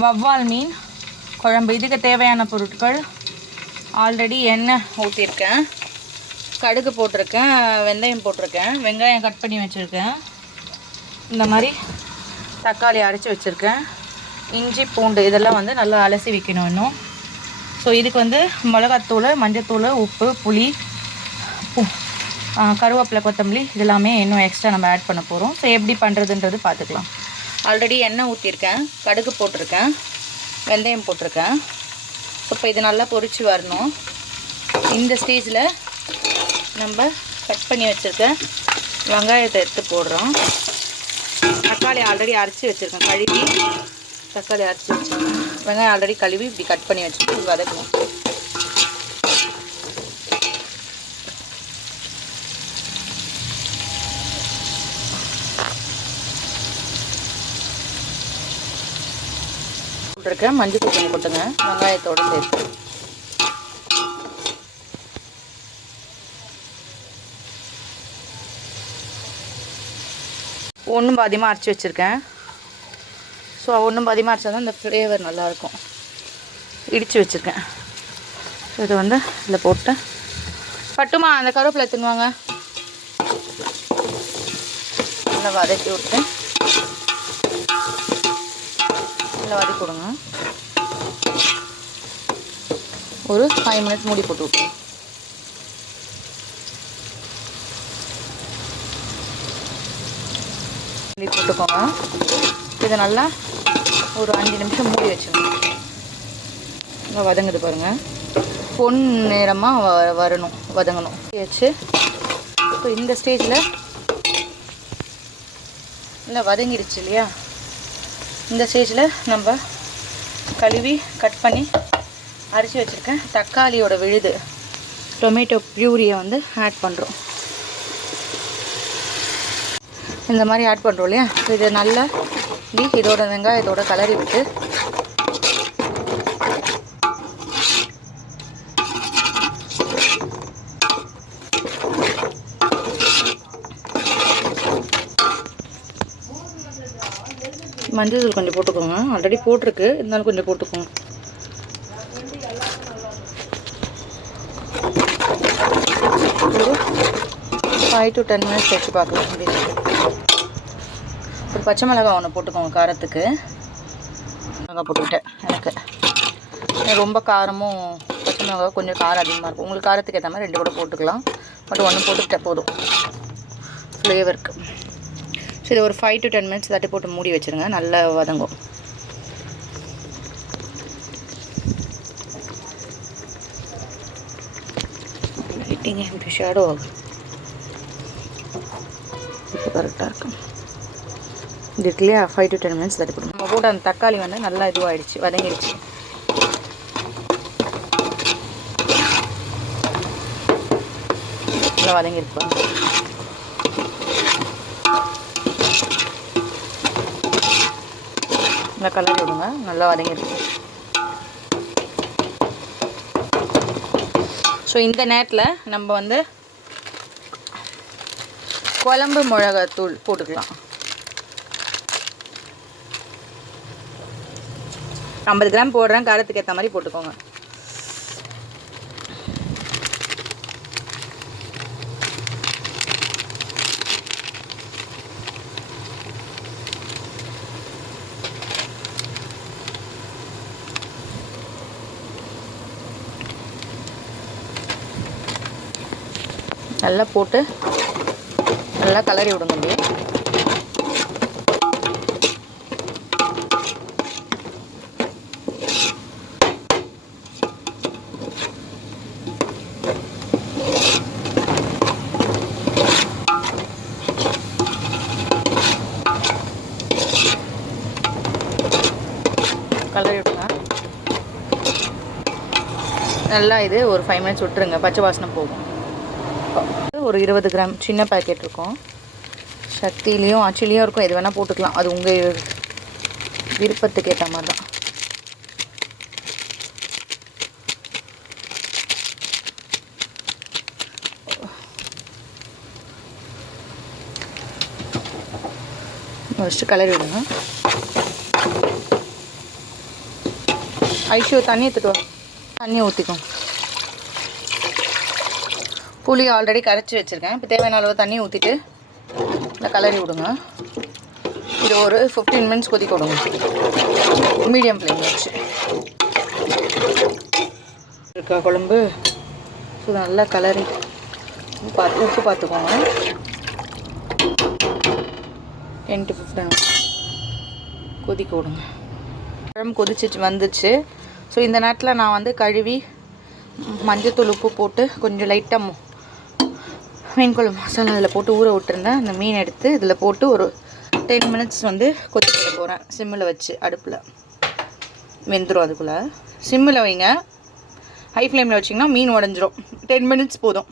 வவ்வால் மீன் குழம்பு. இதுக்கு தேவையான பொருட்கள் ஆல்ரெடி எண்ணெய் ஊற்றிருக்கேன், கடுகு போட்டிருக்கேன், வெந்தயம் போட்டிருக்கேன், வெங்காயம் கட் பண்ணி வச்சுருக்கேன், இந்த மாதிரி தக்காளி அரைச்சி வச்சுருக்கேன், இஞ்சி பூண்டு இதெல்லாம் வந்து நல்லா அலசி வைக்கணும் இன்னும். ஸோ இதுக்கு வந்து மிளகாத்தூள், மஞ்சத்தூள், உப்பு, புளி, கருவேப்பிலை, கொத்தமல்லி இதெல்லாமே இன்னும் எக்ஸ்ட்ரா நம்ம ஆட் பண்ண போகிறோம். ஸோ எப்படி பண்ணுறதுன்றது பார்த்துக்கலாம். ஆல்ரெடி எண்ணெய் ஊற்றிருக்கேன், கடுகு போட்டிருக்கேன், வெந்தயம் போட்டிருக்கேன். ஸோ இப்போ இது நல்லா பொரிச்சு வரணும். இந்த ஸ்டேஜில் நம்ம கட் பண்ணி வச்சுருக்க வெங்காயத்தை எடுத்து போடுறோம். தக்காளி ஆல்ரெடி அரைச்சி வச்சுருக்கேன், கழுவி தக்காளி அரைச்சி வச்சுருக்கேன், வெங்காயம் ஆல்ரெடி கழுவி இப்படி கட் பண்ணி வச்சுட்டு வதக்கணும். போட்டிருக்கேன், மஞ்சள் தூள் போட்டுங்க வெங்காயத்தோடு சேர்த்து. ஒன்றும் பாதியமாக அரைச்சி வச்சுருக்கேன். ஸோ ஒன்றும் பாதியமாக அரைச்சா தான் இந்த ஃப்ளேவர் நல்லாயிருக்கும். இடித்து வச்சுருக்கேன். ஸோ இதை வந்து இதில் போட்டு பட்டுமா அந்த கருவேப்பிலை எடுத்துன்னு நல்லா வதக்கி விட்டு நல்லா வதக்கி கொடுங்க. ஒரு 5 மினிட்ஸ் மூடி போட்டு விட்டுருங்க. போட்டுக்கோங்க. இதை நல்லா ஒரு 5 நிமிஷம் மூடி வச்சுக்கோங்க. நல்லா வதங்குது பாருங்கள், பொன் நேரமாக வரணும், வதங்கணும் வச்சு. இப்போ இந்த ஸ்டேஜில் நல்லா வதங்கிடுச்சு இல்லையா, இந்த ஸ்டேஜில் நம்ம கழுவி கட் பண்ணி அரைச்சி வச்சுருக்கேன் தக்காளியோட விழுது, டொமேட்டோ பியூரியை வந்து ஆட் பண்ணுறோம். இந்த மாதிரி ஆட் பண்ணுறோம் இல்லையா, இதை நல்லா இதோட வெங்காயத்தோட கலரி விட்டு மஞ்சள் தூள் கொஞ்சம் போட்டுக்கோங்க. ஆல்ரெடி போட்டிருக்கு, இருந்தாலும் கொஞ்சம் போட்டுக்கோங்க. ஒரு 5 to 10 மினிட்ஸ் வச்சு பார்க்கலாம். ஒரு பச்சை மிளகாய் ஒன்று போட்டுக்கோங்க காரத்துக்கு. மிளகாய் போட்டுக்கிட்டேன். எனக்கு ரொம்ப காரமும் பச்சை மிளகாய் கொஞ்சம் காரம் அதிகமாக இருக்கும். உங்களுக்கு காரத்துக்கு ஏற்ற மாதிரி 2 கூட போட்டுக்கலாம். பட் 1 போட்டுக்கிட்டே போதும் ஃப்ளேவருக்கு. ஸோ இது ஒரு 5 to 10 மினிட்ஸ் தட்டி போட்டு மூடி வச்சுருங்க, நல்லா வதங்கும். லைட்டிங் இப்படி ஷேடோ ஆகும், இப்போ கரெக்டாக இருக்கும். இது இல்லையா, 5 to 10 மினிட்ஸ் தட்டி போட்டு நம்ம போட்டு அந்த தக்காளி வந்து நல்லா இதுவாகிடுச்சு, வதங்கிடுச்சு. நல்லா வதங்கிருப்பாங்க. நல்லா கலரி விடுங்க, நல்லா வதங்கிருக்கு. ஸோ இந்த நேரத்தில் நம்ம வந்து குழம்பு மிளகாத்தூள் போட்டுக்கலாம். 50 கிராம் போடுறேன், காரத்துக்கு ஏற்ற மாதிரி போட்டுக்கோங்க. நல்லா போட்டு நல்லா கலரி விடுங்க. அப்படியே கலரி விடுங்க. நல்லா இது ஒரு 5 மினிட்ஸ் விட்டுருங்க, பச்சை வாசனை போகும். ஒரு 20 கிராம் சின்ன பேக்கெட் இருக்கும், சக்திலேயும் ஆச்சிலையும் இருக்கும், எது வேணால் போட்டுக்கலாம். அது உங்கள் விருப்பத்துக்கு ஏற்ற மாதிரி தான். ஃபஸ்ட்டு கலரி விடுங்க. ஐஷோ தண்ணி எடுத்துட்டு வா. தண்ணி ஊற்றிக்கும். புளி ஆல்ரெடி கரைச்சி வச்சுருக்கேன். இப்போ தேவையான அளவு தண்ணி ஊற்றிட்டு இல்லை கலரி விடுங்க. இது ஒரு 15 மினிட்ஸ் கொதிக்க விடுங்க மீடியம் ஃப்ளேமில் வச்சு. இருக்கா குழம்பு? ஸோ நல்லா கலரி உப்பு பார்த்துக்கோங்க. 10 to 15 கொதிக்க விடுங்க. குழம்பு கொதிச்சு வந்துச்சு. ஸோ இந்த நேரத்தில் நான் வந்து கழுவி மஞ்சத்தூள் உப்பு போட்டு கொஞ்சம் லைட்டாக மீன் குழம்பு மசாலா அதில் போட்டு ஊற விட்டுருந்தேன். அந்த மீன் எடுத்து இதில் போட்டு ஒரு 10 மினிட்ஸ் வந்து கொதிக்க போகிறேன். சிம்மில் வச்சு அடுப்பில் வெந்துடும். அதுக்குள்ளே சிம்மில் வைங்க. ஹை ஃப்ளேமில் வச்சிங்கன்னா மீன் உடஞ்சிரும். 10 மினிட்ஸ் போதும்.